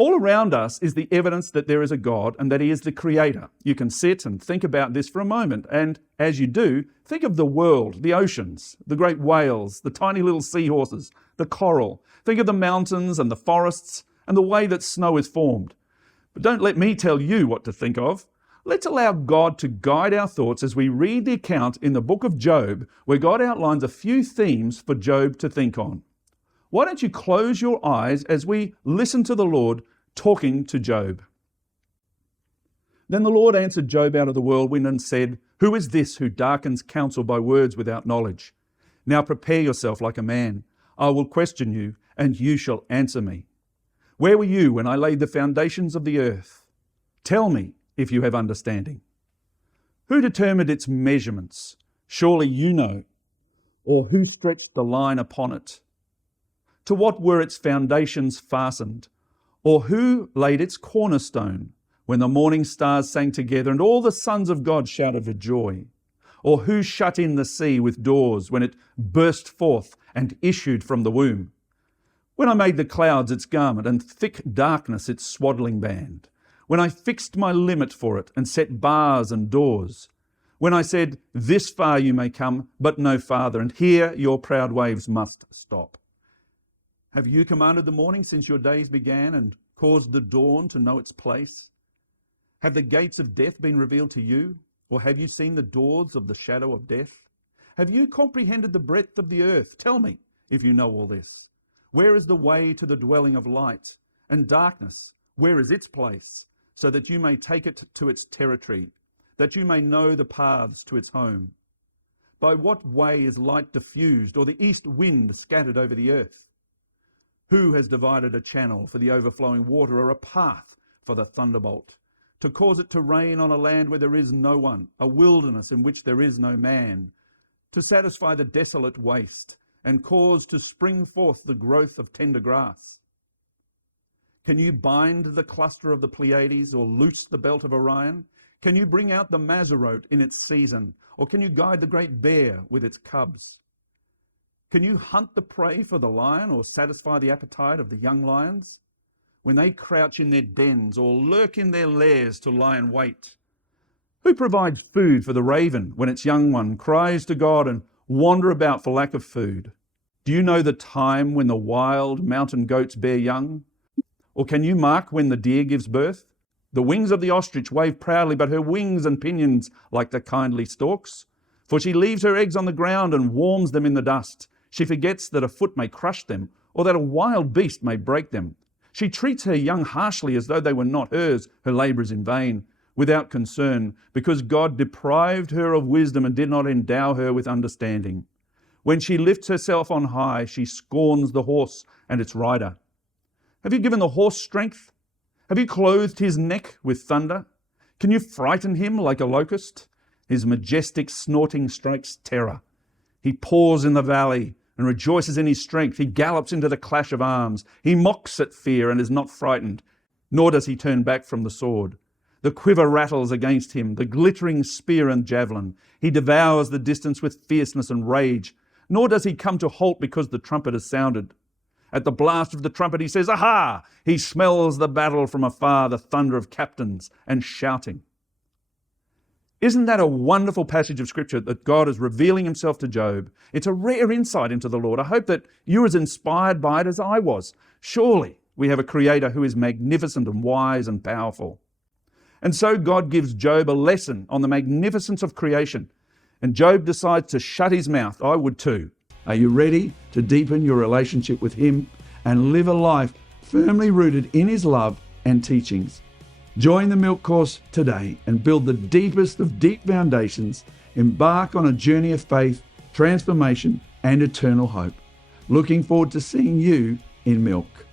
All around us is the evidence that there is a God and that he is the creator. You can sit and think about this for a moment. And as you do, think of the world, the oceans, the great whales, the tiny little seahorses, the coral. Think of the mountains and the forests and the way that snow is formed. But don't let me tell you what to think of. Let's allow God to guide our thoughts as we read the account in the book of Job, where God outlines a few themes for Job to think on. Why don't you close your eyes as we listen to the Lord talking to Job? Then the Lord answered Job out of the whirlwind and said, "Who is this who darkens counsel by words without knowledge? Now prepare yourself like a man. I will question you, and you shall answer me. Where were you when I laid the foundations of the earth? Tell me if you have understanding. Who determined its measurements? Surely you know. Or who stretched the line upon it? To what were its foundations fastened? Or who laid its cornerstone when the morning stars sang together and all the sons of God shouted for joy? Or who shut in the sea with doors when it burst forth and issued from the womb? When I made the clouds its garment and thick darkness its swaddling band? When I fixed my limit for it and set bars and doors? When I said, this far you may come, but no farther, and here your proud waves must stop? Have you commanded the morning since your days began and caused the dawn to know its place? Have the gates of death been revealed to you? Or have you seen the doors of the shadow of death? Have you comprehended the breadth of the earth? Tell me, if you know all this. Where is the way to the dwelling of light? And darkness, where is its place? So that you may take it to its territory, that you may know the paths to its home. By what way is light diffused, or the east wind scattered over the earth? Who has divided a channel for the overflowing water, or a path for the thunderbolt, to cause it to rain on a land where there is no one, a wilderness in which there is no man, to satisfy the desolate waste, and cause to spring forth the growth of tender grass? Can you bind the cluster of the Pleiades, or loose the belt of Orion? Can you bring out the Mazzarote in its season, or can you guide the great bear with its cubs? Can you hunt the prey for the lion, or satisfy the appetite of the young lions? When they crouch in their dens, or lurk in their lairs to lie in wait? Who provides food for the raven when its young one cries to God and wander about for lack of food? Do you know the time when the wild mountain goats bear young? Or can you mark when the deer gives birth? The wings of the ostrich wave proudly, but her wings and pinions like the kindly storks. For she leaves her eggs on the ground and warms them in the dust. She forgets that a foot may crush them, or that a wild beast may break them. She treats her young harshly as though they were not hers. Her labour is in vain, without concern, because God deprived her of wisdom and did not endow her with understanding. When she lifts herself on high, she scorns the horse and its rider. Have you given the horse strength? Have you clothed his neck with thunder? Can you frighten him like a locust? His majestic snorting strikes terror. He paws in the valley and rejoices in his strength. He gallops into the clash of arms. He mocks at fear and is not frightened, nor does he turn back from the sword. The quiver rattles against him, the glittering spear and javelin. He devours the distance with fierceness and rage, nor does he come to halt because the trumpet has sounded. At the blast of the trumpet he says, "Aha!" He smells the battle from afar, the thunder of captains and shouting. Isn't that a wonderful passage of Scripture that God is revealing himself to Job? It's a rare insight into the Lord. I hope that you're as inspired by it as I was. Surely we have a Creator who is magnificent and wise and powerful. And so God gives Job a lesson on the magnificence of creation. And Job decides to shut his mouth. I would too. Are you ready to deepen your relationship with him and live a life firmly rooted in his love and teachings? Join the Milk Course today and build the deepest of deep foundations. Embark on a journey of faith, transformation, and eternal hope. Looking forward to seeing you in Milk.